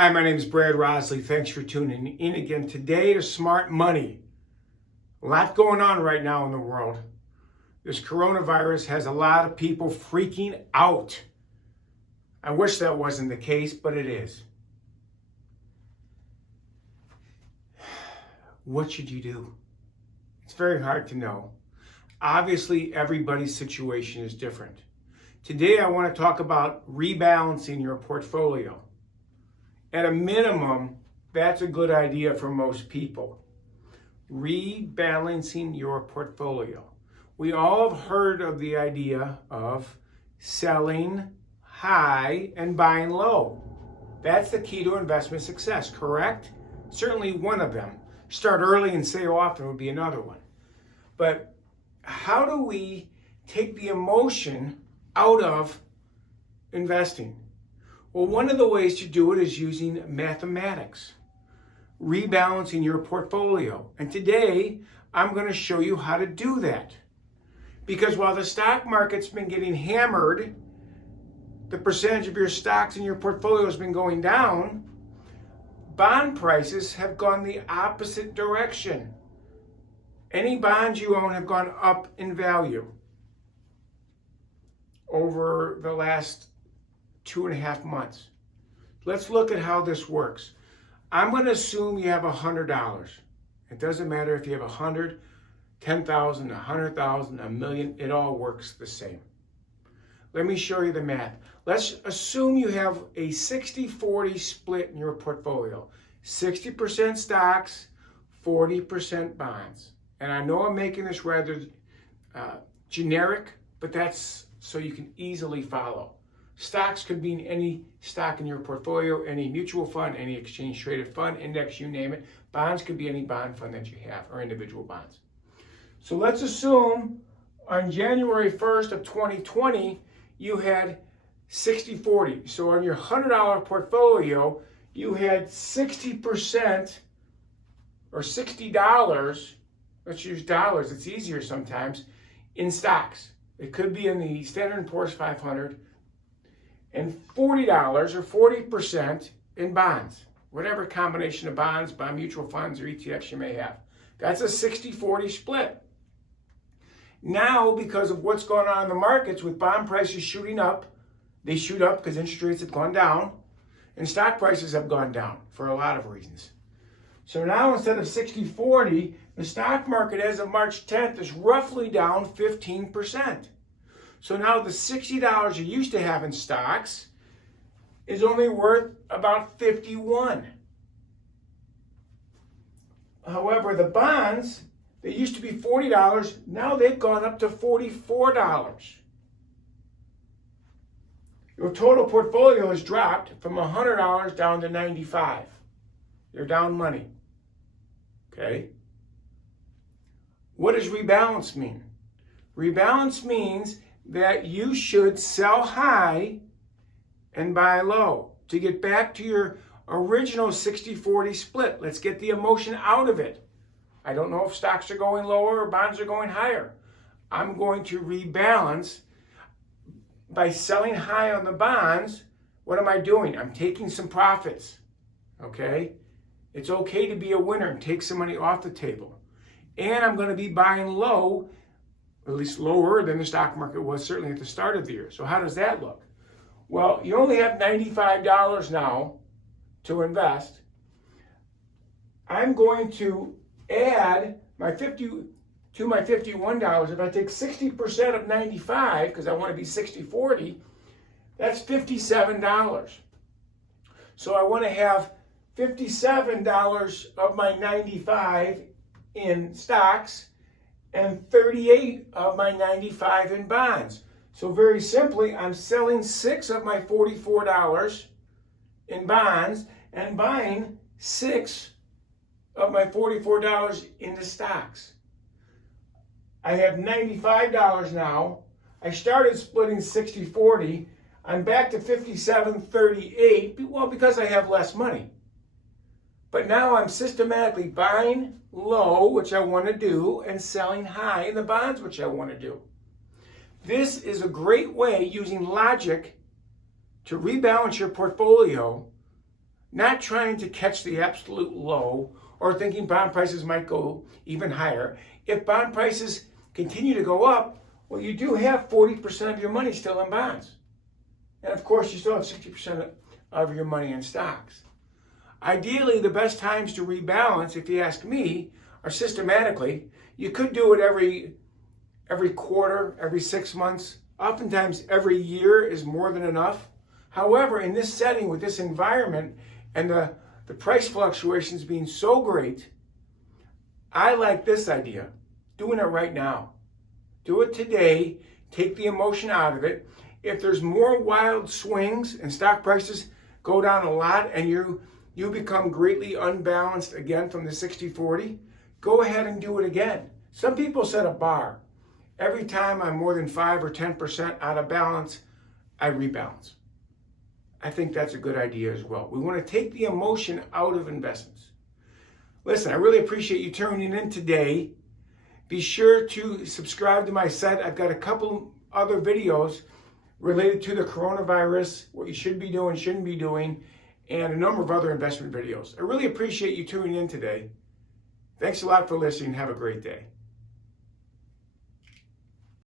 Hi, my name is Brad Rosley. Thanks for tuning in again today to Smart Money. A lot going on right now in the world. This coronavirus has a lot of people freaking out. I wish that wasn't the case, but it is. What should you do? It's very hard to know. Obviously, everybody's situation is different. Today, I want to talk about rebalancing your portfolio. At a minimum, that's a good idea for most people. Rebalancing your portfolio. We all have heard of the idea of selling high and buying low. That's the key to investment success, correct? Certainly one of them. Start early and save often would be another one. But how do we take the emotion out of investing? Well, one of the ways to do it is using mathematics, rebalancing your portfolio. And today, I'm going to show you how to do that. Because while the stock market's been getting hammered, the percentage of your stocks in your portfolio has been going down, bond prices have gone the opposite direction. Any bonds you own have gone up in value over the last 2.5 months. Let's look at how this works. I'm going to assume you have $100. It doesn't matter if you have 100, 10,000, 100,000, a million, it all works the same. Let me show you the math. Let's assume you have a 60-40 split in your portfolio. 60% stocks, 40% bonds. And I know I'm making this rather generic, but that's so you can easily follow. Stocks could mean any stock in your portfolio, any mutual fund, any exchange traded fund, index, you name it. Bonds could be any bond fund that you have or individual bonds. So let's assume on January 1st of 2020, you had 60-40. So on your $100 portfolio, you had 60% or $60, let's use dollars, it's easier sometimes, in stocks. It could be in the Standard & Poor's 500, and $40 or 40% in bonds, whatever combination of bonds, bond mutual funds, or ETFs you may have. That's a 60-40 split. Now, because of what's going on in the markets with bond prices shooting up, they shoot up because interest rates have gone down, and stock prices have gone down for a lot of reasons. So now instead of 60-40, the stock market as of March 10th is roughly down 15%. So now the $60 you used to have in stocks is only worth about 51. However, the bonds, they used to be $40, now they've gone up to $44. Your total portfolio has dropped from $100 down to $95. You're down money. Okay? What does rebalance mean? Rebalance means that you should sell high and buy low to get back to your original 60-40 split. Let's get the emotion out of it. I don't know if stocks are going lower or bonds are going higher. I'm going to rebalance by selling high on the bonds. What am I doing? I'm taking some profits. Okay? It's okay to be a winner and take some money off the table. And I'm going to be buying low, at least lower than the stock market was certainly at the start of the year. So how does that look? Well, you only have $95 now to invest. I'm going to add my $50 to my $51. If I take 60% of 95, because I want to be 60-40, that's $57. So I want to have $57 of my 95 in stocks and 38 of my 95 in bonds. So very simply, I'm selling 6 of my $44 in bonds and buying 6 of my $44 into stocks. I have $95 now. I started splitting 60-40. I'm back to 57-38, well, because I have less money. But now I'm systematically buying low, which I want to do, and selling high in the bonds, which I want to do. This is a great way, using logic, to rebalance your portfolio not trying to catch the absolute low or thinking bond prices might go even higher. If bond prices continue to go up, well, you do have 40% of your money still in bonds. And of course, you still have 60% of your money in stocks. Ideally, the best times to rebalance, if you ask me, are systematically. You could do it every quarter, every 6 months. Oftentimes, every year is more than enough. However, in this setting, with this environment, and the price fluctuations being so great, I like this idea, doing it right now. Do it today, take the emotion out of it. If there's more wild swings and stock prices go down a lot and you become greatly unbalanced again from the 60-40, go ahead and do it again. Some people set a bar. Every time I'm more than 5 or 10% out of balance, I rebalance. I think that's a good idea as well. We want to take the emotion out of investments. Listen, I really appreciate you tuning in today. Be sure to subscribe to my site. I've got a couple other videos related to the coronavirus, what you should be doing, shouldn't be doing, and a number of other investment videos. I really appreciate you tuning in today. Thanks a lot for listening. Have a great day.